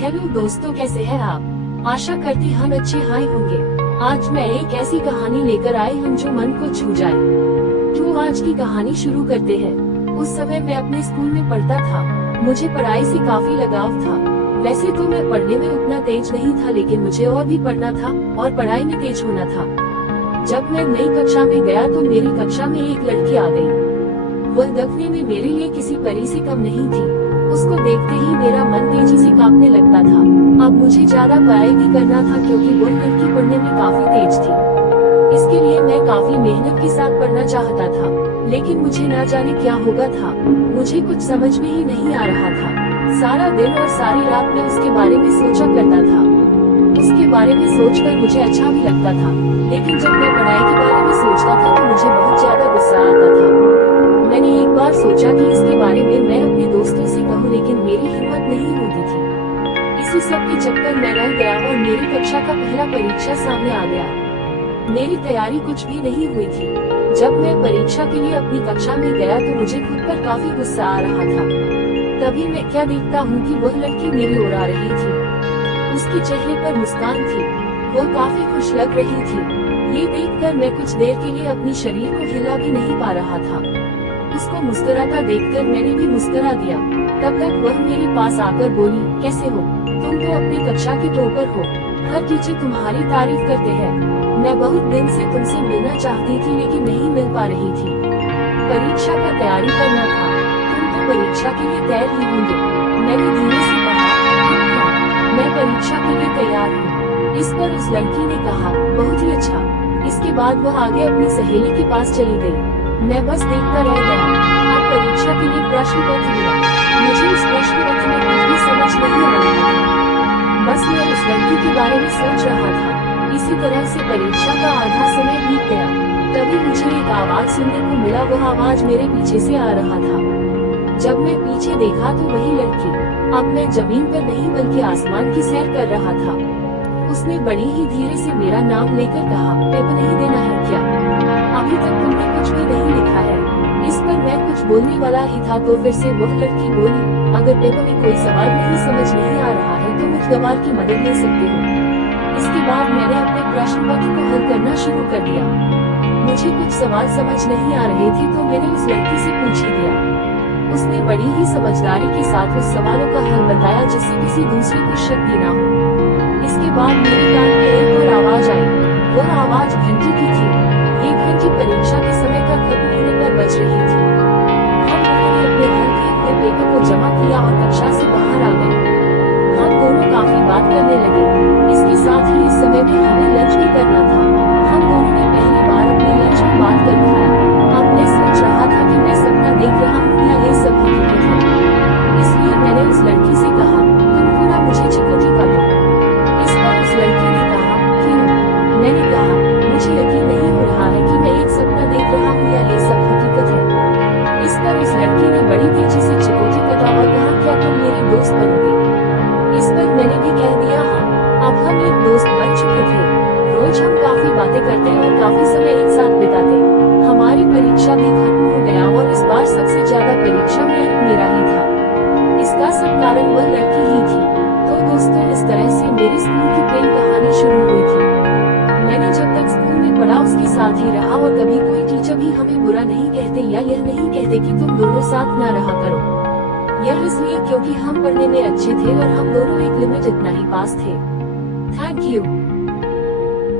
Hello दोस्तों, कैसे हैं आप? आशा करती हम अच्छे हाई होंगे। आज मैं एक ऐसी कहानी लेकर आई हूँ जो मन को छू जाए। तो आज की कहानी शुरू करते हैं। उस समय मैं अपने स्कूल में पढ़ता था। मुझे पढ़ाई से काफी लगाव था। वैसे तो मैं पढ़ने में उतना तेज नहीं था, लेकिन मुझे और भी पढ़ना था और पढ़ाई में तेज होना था। जब मैं नई कक्षा में गया तो मेरी कक्षा में एक लड़की आ गई। वह देखने में मेरे लिए किसी परी से कम नहीं थी। उसको देखते ही मेरा मन तेजी से कांपने लगता था। अब मुझे ज्यादा पढ़ाई भी करना था क्योंकि वह लड़की पढ़ने में काफी तेज थी। इसके लिए मैं काफी मेहनत के साथ पढ़ना चाहता था, लेकिन मुझे ना जाने क्या होगा था। मुझे कुछ समझ में ही नहीं आ रहा था। सारा दिन और सारी रात मैं उसके बारे में सोचा करता था। उसके बारे में सोचकर मुझे अच्छा भी लगता था, लेकिन जब मैं पढ़ाई के बारे में सोचता था तो मुझे बहुत ज्यादा गुस्सा आता था। मैंने एक बार सोचा कि इसके बारे में मैं अपने दोस्तों से कहूँ, लेकिन मेरी हिम्मत नहीं होती थी। इसी सब के चक्कर में रह गया और मेरी कक्षा का पहला परीक्षा सामने आ गया। मेरी तैयारी कुछ भी नहीं हुई थी। जब मैं परीक्षा के लिए अपनी कक्षा में गया तो मुझे खुद पर काफी गुस्सा आ रहा था। तभी मैं क्या देखता हूँ कि वह लड़की मेरी ओर आ रही थी। उसके चेहरे पर मुस्कान थी। वो काफी खुश लग रही थी। ये देखकर मैं कुछ देर के लिए अपनी शरीर को हिला भी नहीं पा रहा था। उसको मुस्कुराता देखकर मैंने भी मुस्कुरा दिया। तब तक वह मेरे पास आकर बोली, कैसे हो? तुम तो अपनी कक्षा के टॉपर हो। हर टीचर तुम्हारी तारीफ करते हैं। मैं बहुत दिन से तुमसे मिलना चाहती थी, लेकिन नहीं मिल पा रही थी। परीक्षा का तैयारी करना था। तुम तो परीक्षा के लिए तैयार ही होंगे। मैंने धीरे से कहा, हाँ, मैं परीक्षा के लिए तैयार हूँ। इस पर उस लड़की ने कहा, बहुत ही अच्छा। इसके बाद वह आगे अपनी सहेली के पास चली गई। मैं बस देखता रह गया। अब परीक्षा के लिए प्रश्न पत्र मिला। मुझे उस प्रश्न पत्र में कुछ भी समझ नहीं आ रहा था। बस मैं उस लड़की के बारे में सोच रहा था। इसी तरह से परीक्षा का आधा समय बीत गया। तभी मुझे एक आवाज सुनने को मिला। वह आवाज मेरे पीछे से आ रहा था। जब मैं पीछे देखा तो वही लड़की। अब मैं जमीन पर नहीं बल्कि आसमान की सैर कर रहा था। उसने बड़ी ही धीरे से मेरा नाम लेकर कहा, पेपर नहीं देना है क्या? अभी तक तुमने कुछ भी नहीं लिखा है। इस पर मैं कुछ बोलने वाला ही था तो फिर से वह लड़की बोली, अगर पेपर में कोई सवाल नहीं समझ नहीं आ रहा है तो मुझ गवार की मदद ले सकते हो। इसके बाद मैंने अपने प्रश्न पत्र को हल करना शुरू कर दिया। मुझे कुछ सवाल समझ नहीं आ रहे थे तो मैंने उस लड़की से पूछ ही दिया। उसने बड़ी ही समझदारी के साथ उस सवालों का हल बताया, जिससे किसी दूसरे को शक भी ना हो। इसके बाद मेरे कान में एक और आवाज आई। वह आवाज घंटी की थी। ये घंटी परीक्षा के समय का खत्म होने पर बज रही थी। हम दोनों ने अपने हल किए हुए पेपर को जमा किया और कक्षा से बाहर आ गए। हम दोनों काफी बात करने लगे। इसके साथ ही इस समय में हमें लंच भी करना था। हम दोनों ने पहली बार अपने लंच को बांट कर खाया। अब मैं सोच रहा था कि मैं सपना देख रहा हूँ या ये सब हकीकत है। इसलिए मैंने उस लड़की से कहा, तुम क्यों ना मुझे चिकोटी का दो? इस पर उस लड़की ने कहा, क्यों? मैंने कहा, मुझे यकीन नहीं हो रहा है कि मैं एक सपना देख रहा हूँ या ये सब हकीकत है। इस पर उस लड़की ने बड़ी तेजी से चिकोटी कटा और कहा, क्या तुम मेरी दोस्त बनोगे? इस पर मैंने भी कह दिया, हाँ। अब हम एक दोस्त बन चुके थे। रोज हम काफी बातें करते और काफी समय एक साथ बिताते। हमारी परीक्षा भी खत्म हो गया और इस बार सबसे ज्यादा परीक्षा में अंक मेरा ही था। इसका सब कारण वह लड़की ही थी। तो दोस्तों, इस तरह से मेरी स्कूल की प्रेम कहानी शुरू हुई थी। मैंने जब तक स्कूल में पढ़ा उसके साथ ही रहा और कभी कोई टीचर भी हमें बुरा नहीं कहते या यह नहीं कहते कि तुम दोनों साथ ना रहा करो। यह इसलिए क्योंकि हम पढ़ने में अच्छे थे और हम दोनों एक लिमिट इतना ही पास थे। Thank you.